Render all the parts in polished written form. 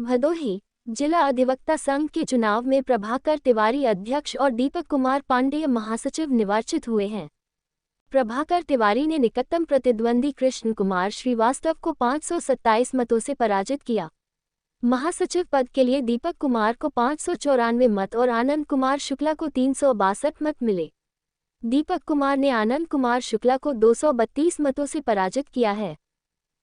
भदोही जिला अधिवक्ता संघ के चुनाव में प्रभाकर तिवारी अध्यक्ष और दीपक कुमार पांडेय महासचिव निर्वाचित हुए हैं। प्रभाकर तिवारी ने निकटतम प्रतिद्वंदी कृष्ण कुमार श्रीवास्तव को 527 मतों से पराजित किया। महासचिव पद के लिए दीपक कुमार को 594 मत और आनंद कुमार शुक्ला को 362 मत मिले। दीपक कुमार ने आनंद कुमार शुक्ला को 232 मतों से पराजित किया है।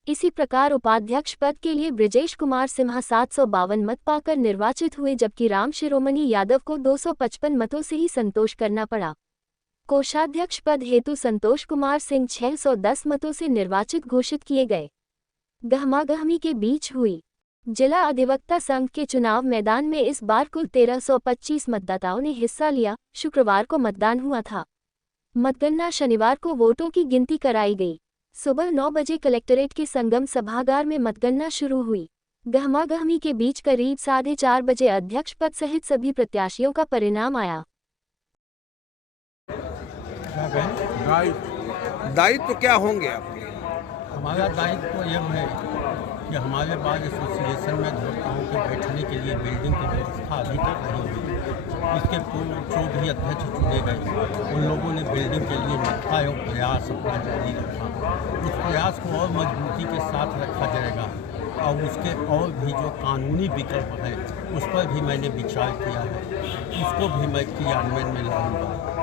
इसी प्रकार उपाध्यक्ष पद के लिए ब्रिजेश कुमार सिम्हा 752 मत पाकर निर्वाचित हुए, जबकि राम शिरोमणि यादव को 255 मतों से ही संतोष करना पड़ा। कोषाध्यक्ष पद हेतु संतोष कुमार सिंह 610 मतों से निर्वाचित घोषित किए गए। गहमागहमी के बीच हुई जिला अधिवक्ता संघ के चुनाव मैदान में इस बार कुल 1325 मतदाताओं ने हिस्सा लिया। शुक्रवार को मतदान हुआ था। मतगणना शनिवार को वोटों की गिनती कराई गई। सुबह 9 बजे कलेक्ट्रेट के संगम सभागार में मतगणना शुरू हुई। गहमागहमी के बीच करीब 4:30 बजे अध्यक्ष पद सहित सभी प्रत्याशियों का परिणाम आया। दायित्व क्या होंगे आपके? हमारा दायित्व यह है कि हमारे बाद एसोसिएशन में अधिवक्ताओं के बैठने के लिए बिल्डिंग की व्यवस्था अभी तक नहीं हुई। इसके पूर्व जो भी अध्यक्ष चुने गए उन लोगों ने बिल्डिंग के लिए निष्ठा और प्रयास अपना जारी रखा। उस प्रयास को और मजबूती के साथ रखा जाएगा और उसके और भी जो कानूनी विकल्प है उस पर भी मैंने विचार किया है, उसको भी मैं क्रियान्वयन में लाऊंगा।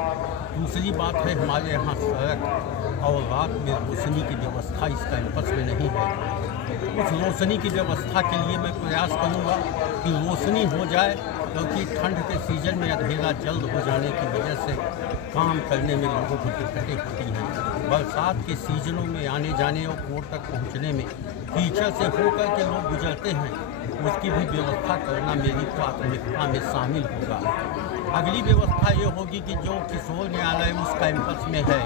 दूसरी बात है, हमारे यहाँ सड़क और रात में रोशनी की व्यवस्था इस कैंपस में नहीं है। उस रोशनी की व्यवस्था के लिए मैं प्रयास करूंगा कि रोशनी हो जाए, क्योंकि ठंड के सीजन में अंधेरा जल्द हो जाने की वजह से काम करने में लोगों को दिक्कतें होती हैं। बरसात के सीजनों में आने जाने और कोर्ट तक पहुंचने में कीचड़ से होकर के लोग गुजरते हैं, उसकी भी व्यवस्था करना मेरी प्राथमिकता में शामिल होगा। अगली व्यवस्था ये होगी कि जो किशोर न्यायालय उस कैंपस में है,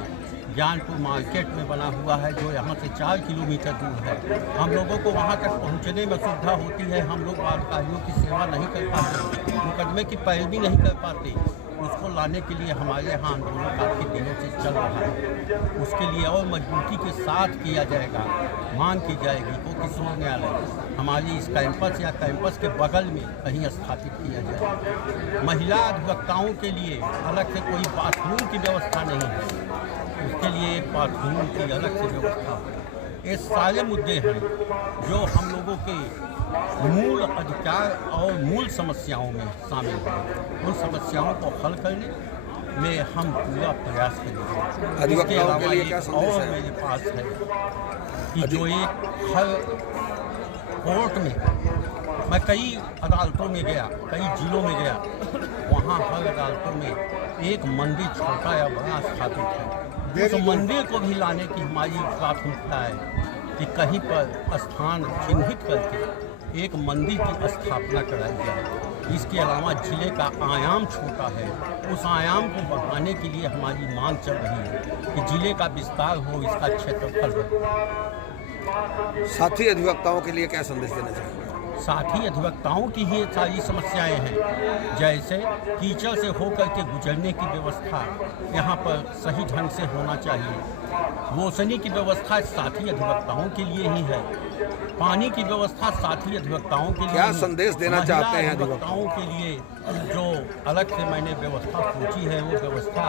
ज्ञानपुर मार्केट में बना हुआ है, जो यहाँ से 4 किलोमीटर दूर है, हम लोगों को वहाँ तक पहुँचने में सुविधा होती है। हम लोग अधिकारियों की सेवा नहीं कर पाते, मुकदमे की पैरवी नहीं कर पाते। उसको लाने के लिए हमारे यहाँ आंदोलन काफ़ी दिनों से चल रहा है। उसके लिए और मजबूती के साथ किया जाएगा। मांग की जाएगी कि किशोर न्यायालय हमारी इस कैंपस या कैंपस के बगल में कहीं स्थापित किया जाए। महिला अधिवक्ताओं के लिए अलग से कोई बाथरूम की व्यवस्था नहीं है, उसके लिए एक बाथरूम की अलग से व्यवस्था है। ये सारे मुद्दे हैं जो हम लोगों के मूल अधिकार और मूल समस्याओं में शामिल हैं। उन समस्याओं को हल करने में हम पूरा प्रयास करेंगे। इसके अलावा एक और मेरे पास है कि जो एक हर कोर्ट में मैं कई अदालतों में गया, कई जिलों में गया, वहाँ हर अदालतों में एक मंदिर छोटा या बड़ा स्थापित है। उस मंदिर को भी लाने की हमारी प्राथमिकता है कि कहीं पर स्थान चिन्हित करके एक मंदिर की स्थापना कराई जाए। इसके अलावा जिले का आयाम छोटा है, उस आयाम को बढ़ाने के लिए हमारी मांग चल रही है कि जिले का विस्तार हो, इसका क्षेत्रफल बढ़े। साथी अधिवक्ताओं के लिए क्या संदेश देना चाहिए? साथी अधिवक्ताओं की ही सारी समस्याएं हैं, जैसे कीचड़ से होकर के गुजरने की व्यवस्था यहाँ पर सही ढंग से होना चाहिए। रोशनी की व्यवस्था साथी अधिवक्ताओं के लिए ही है। पानी की व्यवस्था साथी अधिवक्ताओं के लिए। क्या संदेश देना चाहते हैं अधिवक्ताओं के लिए जो अलग से मैंने व्यवस्था सोची है, वो व्यवस्था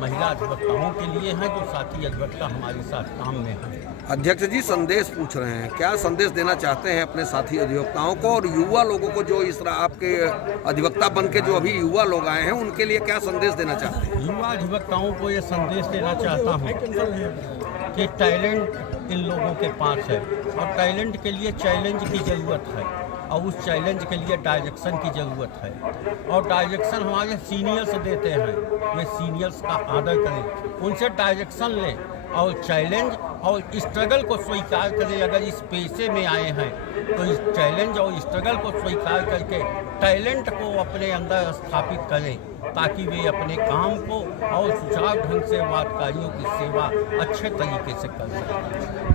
महिला अधिवक्ताओं के लिए है, जो साथी अधिवक्ता हमारे साथ काम में है। अध्यक्ष जी संदेश पूछ रहे हैं, क्या संदेश देना चाहते हैं अपने साथी अधिवक्ताओं को और युवा लोगों को, जो इस तरह आपके अधिवक्ता बन के जो अभी युवा लोग आए हैं, उनके लिए क्या संदेश देना चाहते हैं? युवा अधिवक्ताओं को ये संदेश देना चाहता हूँ कि टैलेंट इन लोगों के पास है और टैलेंट के लिए चैलेंज की ज़रूरत है और उस चैलेंज के लिए डायरेक्शन की ज़रूरत है। और डायरेक्शन हमारे सीनियर्स देते हैं, वे सीनियर्स का आदर करें, उनसे डायरेक्शन लें और चैलेंज और स्ट्रगल को स्वीकार करें। अगर इस पेशे में आए हैं तो इस चैलेंज और स्ट्रगल को स्वीकार करके टैलेंट को अपने अंदर स्थापित करें, ताकि वे अपने काम को और सुचारू ढंग से वादकारियों की सेवा अच्छे तरीके से कर सकें।